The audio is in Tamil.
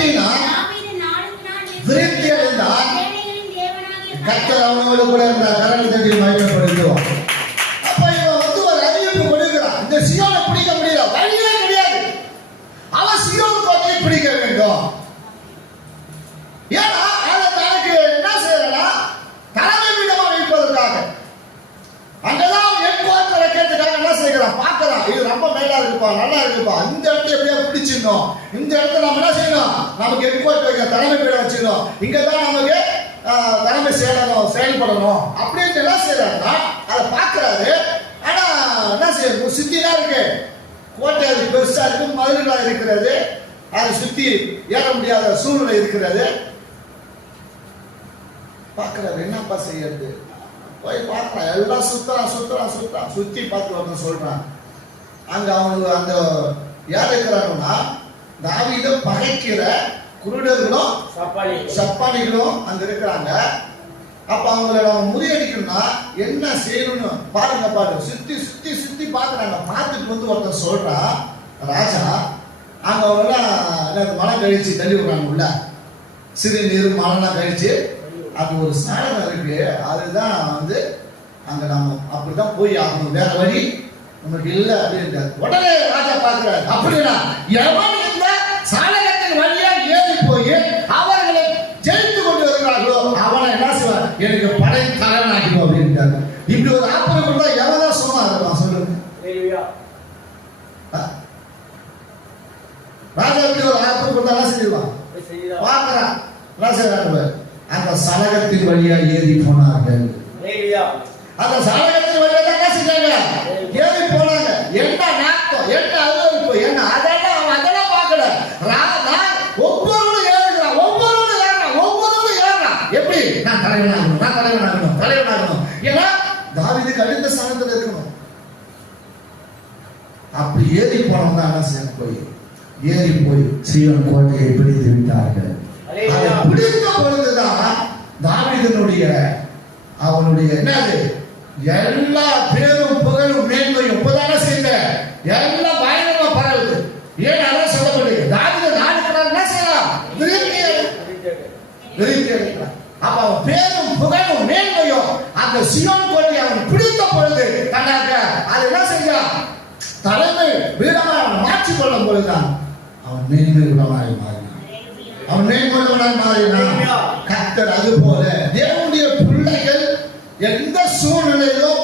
கட்டினா விருத்தி அடைந்தார். கர்த்தர் அவனோடு கூட இருந்தார். கரங்கள் தட்டி மகிமைப்படுத்துவோம். அப்ப இவன் வந்து ஒரு அறிவிப்பு கொடுக்கிறான். இந்த சீயோனை பிடிக்க முடியல, வழியே கிடையாது. அவன் சீயோன் கோட்டையை பிடிக்க வேண்டும். ஏன்னா அதை தனக்கு என்ன செய்யறா, தலைமை பீடமா வைப்பதற்காக. அங்கதான் அவன் எட்குவார்டர் வைக்கிறதுக்காக என்ன செய்யறான், பார்க்கறான். இது ரொம்ப மேலா இருக்குப்பா, நல்லா இருக்குப்பா, இந்த இடத்துல எப்படியா பிடிச்சிடணும், இந்த இடத்துல நம்ம என்ன செய்யணும், நமக்கு எட்குவார்டர் வைக்க தலைமை பீடம் வச்சிடணும், இங்கதான் நமக்கு தலைமை செயல்படணும் அப்படின்னு என்ன செய்யறாருன்னா அதை பார்க்கிறாரு. ஆனா என்ன செய்ய சுத்திலாம் இருக்கு, கோட்டை அது பெருசா இருக்கு, மதுரைகளா இருக்கிறது, அதை சுத்தி ஏற முடியாத சூழ்நிலை இருக்கிறது. பார்க்கிறாரு, என்னப்பா செய்யறது, போய் பார்க்கலாம். எல்லாம் சுத்தலாம் சுத்தி பார்த்து வரணும் சொல்றான். அங்க அவனுக்கு அந்த யார் இருக்கிறாங்கன்னா தாவீதை பகைக்கிற குருடர்களும் சப்பானிகளும் அங்க இருக்கிறாங்க. அப்ப அவங்கள நம்ம முறியடிக்கணும்னா என்ன செய்யணும்னு பாருங்க. சுத்தி பாக்குறாங்க. பார்த்துட்டு வந்து ஒருத்தன் சொல்றான், ராஜா அங்க அவங்கெல்லாம் மனம் கழிச்சு தள்ளி விடுறாங்க உள்ள, சிறு நீர் மனம் கழிச்சு அது ஒரு சாதனம் இருக்கு, அதுதான் வந்து அங்க நம்ம அப்படிதான் போய் ஆகணும், வேற வழி நமக்கு இல்லை அப்படின்றார். உடனே ராஜா பார்க்கிறார், அப்படின்னா எவன் இந்த சாதகத்தின் வழியா ஏறி போய் அவர்களை ஜெயித்து கொண்டு வருகிறார்களோ அவனை என்ன செய்வார், எனக்கு படை தலைவன் ஆகிடும் அப்படின்றார். இப்படி ஒரு ஆப்பரை கொடுத்தா எவதான் சும்மா இருப்பான் சொல்லுங்க. ராஜா இப்படி ஒரு ஆப்பரை கொடுத்தா என்ன செய்வான், பார்க்கிறான் ராஜா. அந்த சலகத்தின் வழியா ஏறி போனார்கள். அந்த சலகத்தின் வழியா தான் என்ன செஞ்சாங்க, ஏறி போனாங்க. என்ன நாட்டம், என்ன அனுபவிப்பு, என்ன அதெல்லாம் அவன் அதெல்லாம் பார்க்கல. ஒவ்வொருவரும் ஏறுகிறான், ஒவ்வொருவரும் ஏறான். எப்படி நான் தலைவனாகணும். ஏன்னா தாவீதுக்கு அடுத்த ஸ்தானத்துல இருக்கணும். அப்படி ஏறி போனோம் தான் என்ன செய்யணும், ஏறி போய் சீயோன் கோட்டையை பிடித்து விட்டார்கள். அதை பிடித்த பொழுதுதான் தாவீதினுடைய அவனுடைய என்னது எல்லா பேரும் புகழும் மேன்மையும் இப்பதான செய்த எல்லாம் பயங்கரமா பரவுது. ஏன் அதான் சொல்லப்படுது, தாவீது நாடுகிறார் என்ன செய்யலாம், விருத்தி அடைகிறார். அப்ப அவன் பேரும் புகழும் மேன்மையும் அந்த சீயோன் கோட்டையை அவன் பிடித்த பொழுது தன்னாக அது என்ன செஞ்சான், தலைமை வீரமா அவன் மாற்றிக் கொள்ளும் பொழுதுதான் அவன் மேன்மை விடமாறி மாறினான். கர்த்தர் அது போல தேவனுடைய பிள்ளைகள் எந்த சூழ்நிலையிலும்